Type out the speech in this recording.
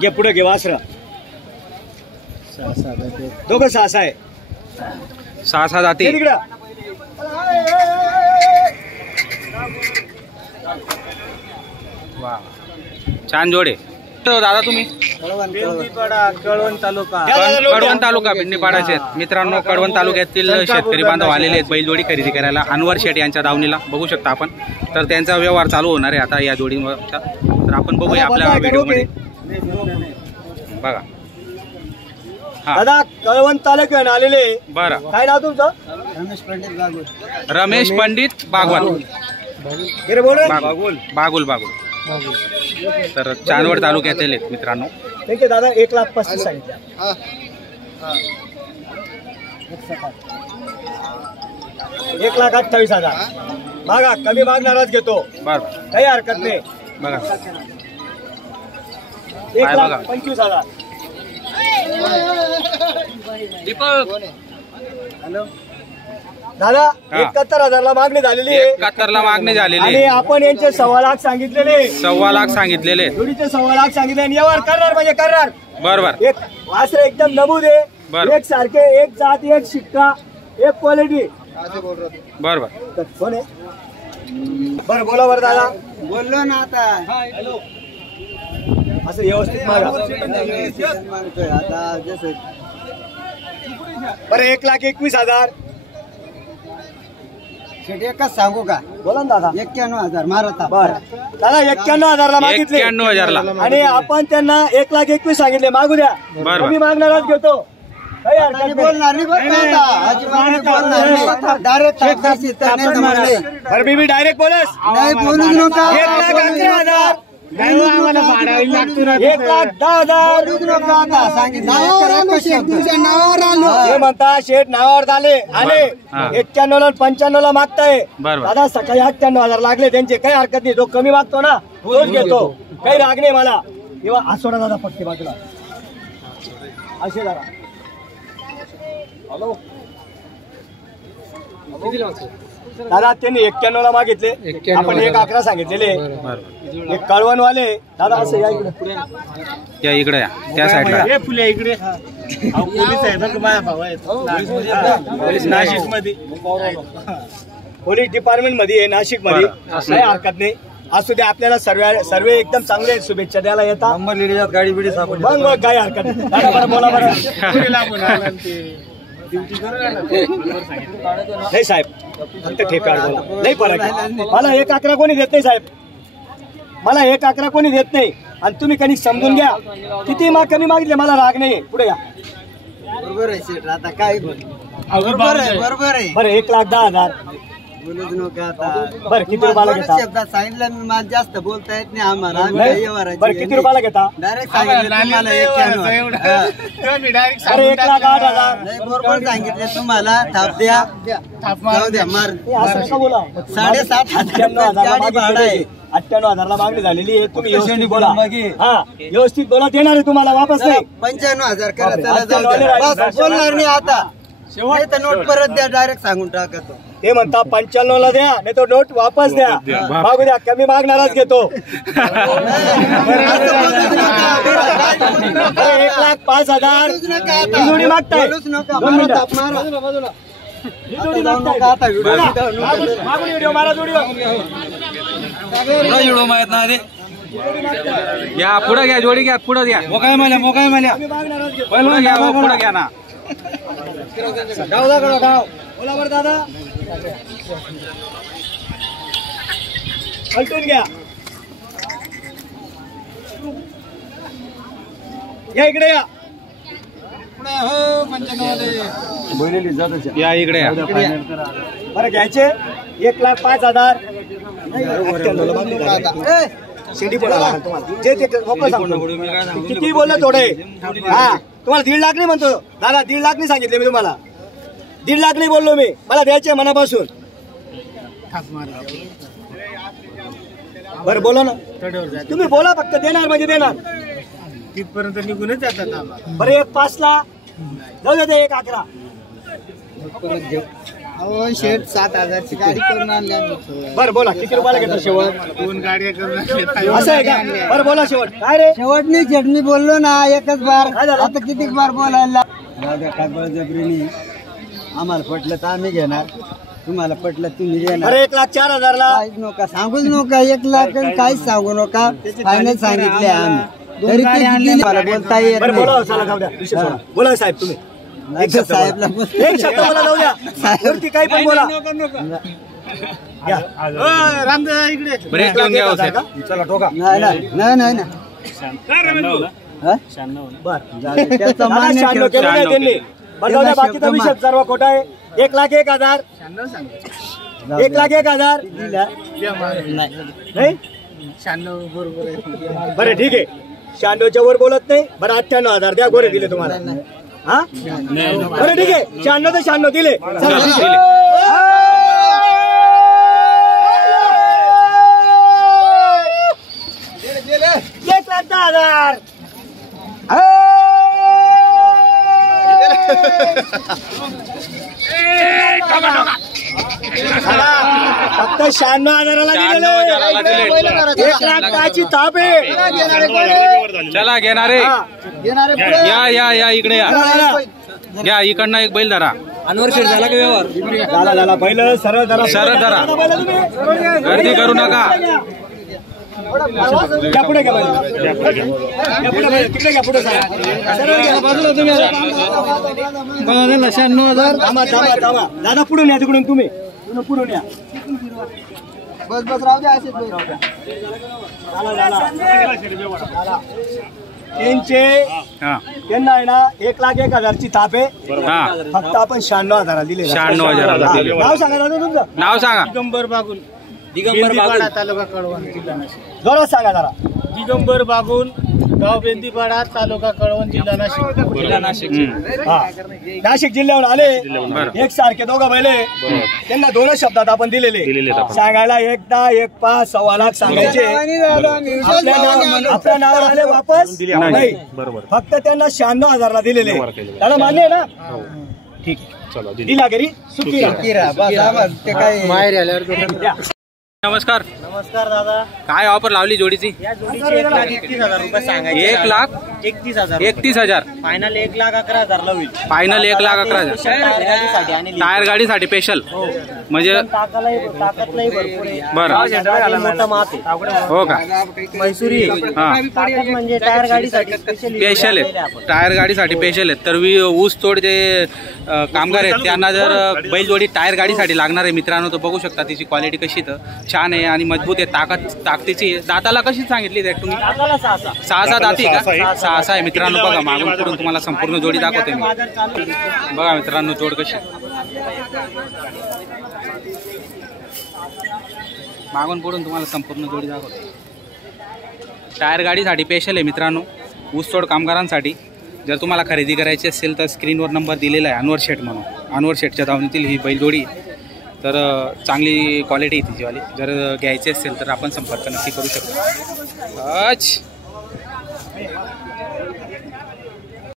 घे पुढे घे वासरा दोघं 6 आहे 6 जाते वा छान जोडे तो दादा तुम्ही कळवण तालुका कडवण तालुका भिंडीपाडाचे मित्रांनो कडवण तालुक्यातील शेतकरी बांधव आलेले आहेत बैलजोडी खरेदी करायला अनवर शेठ यांच्या दावणीला बघू शकता आपण तर त्यांचा व्यवहार चालू होणार आहे आता या जोडीचा तर आपण बघूया आपल्या व्हिडिओमध्ये बघा दादा कळवण तालुक्यात आलेले बरं काय नाव तुमचं रमेश पंडित बागवान बागुल तर चांदवड तालुक्यातील आहेत मित्रांनो ठीक आहे दादा 1,35,000 सांगितलं 1,28,000 मागा कमी मागणारच घेतो बरं काही हरकत नाही बघा 1,25,000 दीपक हॅलो दादा 71,000 ला मागणी झालेली आहे 71 ला मागणी झालेली आणि आपण यांचे 1.25 लाख सांगितलेले 1.25 लाख सांगितलेले जोडीचे 1.25 लाख सांगितले आणि व्यवहार करणार म्हणजे करणार बरोबर एक वासरे एकदम नमूद आहे एक सारखे एक जात एक शिक्का एक क्वालिटी बरोबर कोण आहे बरं बोला बरं दादा बोललो ना आता हॅलो असं व्यवस्थित मागा आता जसं बरं 1,21,000 एकच सांगू का बोला ना दादा 91,000 मारता बरं दादा 91,000 ला मागितले 91,000 ला आणि आपण त्यांना 1,21,000 सांगितले मागू द्या कमी मागणारच घेतो काही हरकत नाही बोलणार नाही बरं मी डायरेक्ट बोलस नाही बोलूच नका 1,11,000 हे म्हणता शेठ नावावर झाले आले 91 ला 95 ला मागताय दादा सकाळी 98,000 लागले त्यांचे काही हरकत नाही जो कमी मागतो ना तोच घेतो काही राग नाही मला किंवा आसोडा दादा फक्त बाजूला असे दादा हॅलो दादा त्यांनी 91 ला मागितले आपण 1,11 सांगितलेले एक कळवणवाले दादा असं या इकडे या इकडे या त्या साईडला फुले इकडे पोलीस आहे बरं माझा भाऊ आहे पोलीस नाशिक मध्ये पोलीस डिपार्टमेंट मध्ये आहे नाशिक मध्ये काही हरकत नाही असू दे आपल्याला सर्व एकदम चांगले शुभेच्छा द्यायला येतात नंबर लिहिल्यात गाडी बिडी सापडली मग काही हरकत नाही दादा बरं बोला बरं नाही साहेब फक्त ठेका बोला नाही फरक मला 1,11 कोणी देत नाही साहेब मला 1,11 कोणी देत नाही आणि तुम्ही कधी समजून घ्या किती कमी मागितले मला राग नाही पुढे या बरोबर आहे शेठ आता काय बरोबर आहे बरं 1,10,000 बोलूच नका आता बरं किती रुपयाला घेता शब्दात सांगितलं मला जास्त बोलता येत नाही आम्हाला बरं किती रुपयाला घेता डायरेक्ट सांगितलं तुम्हाला 91 अरे 1,08,000 नाही बरोबर सांगितले तुम्हाला थाप द्या जाऊ द्या मार असं का बोला 7,500 भाडं आहे 98,000 ला मागणी झालेली आहे तुम्ही व्यवस्थित बोला हा व्यवस्थित बोला देणार आहे तुम्हाला वापस नाही 95,000 करा चला जाऊ द्या बस बोलणार नाही आता शेवट तर नोट परत द्या डायरेक्ट सांगून टाकतो ते म्हणता 95 ला द्या नाही तो नोट वापस द्या मागू द्या कमी मागणारच घेतो 1,05,000 जोडी मागताय या पुढे घ्या जोडी घ्या पुढे घ्या मोकाय माल्या पुढे घ्या पुढे घ्या ना बोला बरं दादा पलटून घ्या या इकडे या या इकडे या बरं घ्यायचे 1,05,000 शेडी बोला तुम्हाला जे ते किती बोललं थोडे हा तुम्हाला 1,50,000 नाही म्हणतो दादा 1,50,000 नाही सांगितले मी तुम्हाला 1,50,000 नाही बोललो मी मला द्यायचे मनापासून बरं बोला ना तुम्ही बोला फक्त देणार म्हणजे देणार तिथपर्यंत निघूनच जातात बरं 1,05,000 ला जाऊ दे 1,11 अहो शेठ 7,000ची गाडी करून आणली आम्ही. बरं बोला किती रुपयाला घेता शेवट? 2 गाड्या करून असं आहे का? बरं बोला शेवट काय रे? शेवट नाही शेठ, मी बोललो ना एकच बार, आता किती बार बोलायला काय बळजबरीने. आम्हाला पटलं तर आम्ही घेणार, तुम्हाला पटलं तुम्ही घेणार. बरं 1,04,000ला काहीच नका सांगूच नका, 1 लाख काहीच सांगू नका. फायनल सांगितले आम्ही, तरी ते दिली मला बोलता येत बरं नाही. बोला चला जाऊ द्या विषय सोडा. बोला साहेब तुम्ही एक शब्द साहेबला बोला. एक शब्द बोला जाऊ द्या. वरती काही पण बोला घ्या. ब्रेक लावून घ्या हो साहेब. चला टोका. नाही नाही नाही ना. हा? बरं त्याचं दादा, मान्य 96 केलं नाही 96 त्यांनी. बरं जाऊ द्या, बाकीचा विषय सर्व खोटा आहे. 1,01,000 1,01,000 नाही 96 बरोबर आहे. बरं ठीक आहे 96च्या वर बोलत नाही. बरं 98,000 द्या, गोरे दिले तुम्हाला. हा बरं ठीक आहे 96 ते 96 दिले. चला, ठीक आहे. दिले. 1,10,000 फक्त 96,000ला दिलेले. 1,10,000ची ताप आहे. चला घेणारे या या या इकडे या इकडनं एक बैल धरा. अनवर शेठ झाला का व्यवहार? झाला पहिलं सरळ धरा. सरळ धरा. गर्दी करू नका. घ्या पुढे घ्या बैल. घ्या पुढे बैल. तिकडे घ्या पुढे सरळ घ्या. बाजूला तुम्ही 96,000. थांबा थांबा थांबा दादा पुढून या तिकडून तुम्ही पुढून या. बस बस राहू द्या असेच बैल. त्यांचे हा त्यांना आहे ना 1,01,000ची ताप आहे. हा फक्त आपण 96,000 दिले. 96,000 दिले. नाव सांगा दादा तुमचं. नाव सांगा. दिगंबर बागुल, तालुका कळवण, जिल्हा नाशिक. जोरात सांगा जरा. दिगंबर बागुल, गाव बेंदीपाडा, तालुका कळवण, जिल्हा नाशिक. हा नाशिक जिल्ह्याहून आले. बरं. एक सारखे दोघं बैले. त्यांना 2 शब्दात आपण दिलेले. सांगायला 1,10,000 1,5,000 1,15,000 लाख सांगायचे. आपल्या नावावर आले वापस नाही. फक्त त्यांना 96,000ला दिलेले. त्याला मान्य आहे ना? ठीक आहे. दिला घरी सुखी राहा. माहेर आल्यावर द्या. नमस्कार. नमस्कार दादा. काय ऑफर लावली जोडीची? या जोडीचे 1,31,000 रुपये सांगायचे. 1,31,000. 31,000. फायनल 1,11,000 ला होईल. फायनल 1,11,000. टायर गाडीसाठी आणि टायर गाडीसाठी स्पेशल म्हणजे ताकदलाही भरपूर आहे. बरं. मोठा माप आहे. हो का? मैसुरी हा ताकद म्हणजे टायर गाडीसाठी स्पेशल आहेत. टायर गाडीसाठी स्पेशल आहेत. तर ऊस तोड जे कामगार आहेत त्यांना जर बैलजोडी टायर गाडीसाठी लागणार आहे मित्रांनो तर बघू शकता. तिची क्वालिटी कशी तर छान आहे आणि मजबूत आहे. ताकदीची. दाताला कशी सांगितली त्यात तुम्ही? 6 दाती का? 6 आहे मित्रांनो. बघा मागून पुढून तुम्हाला संपूर्ण जोडी दाखवते मी. बघा मित्रांनो जोड कशी मागून पुढून तुम्हाला संपूर्ण जोडी दाखवते. टायर गाडीसाठी स्पेशल आहे मित्रांनो. ऊसतोड कामगारांसाठी. जर तुम्हाला खरेदी करायची असेल तर स्क्रीनवर नंबर दिलेला आहे अनवर शेठ म्हणून. अनवर शेठच्या दावणीतील ही बैलजोडी. तर चांगली क्वालिटी आहे तिचीवाली. जर घ्यायची असेल तर आपण संपर्क नक्की करू शकतो.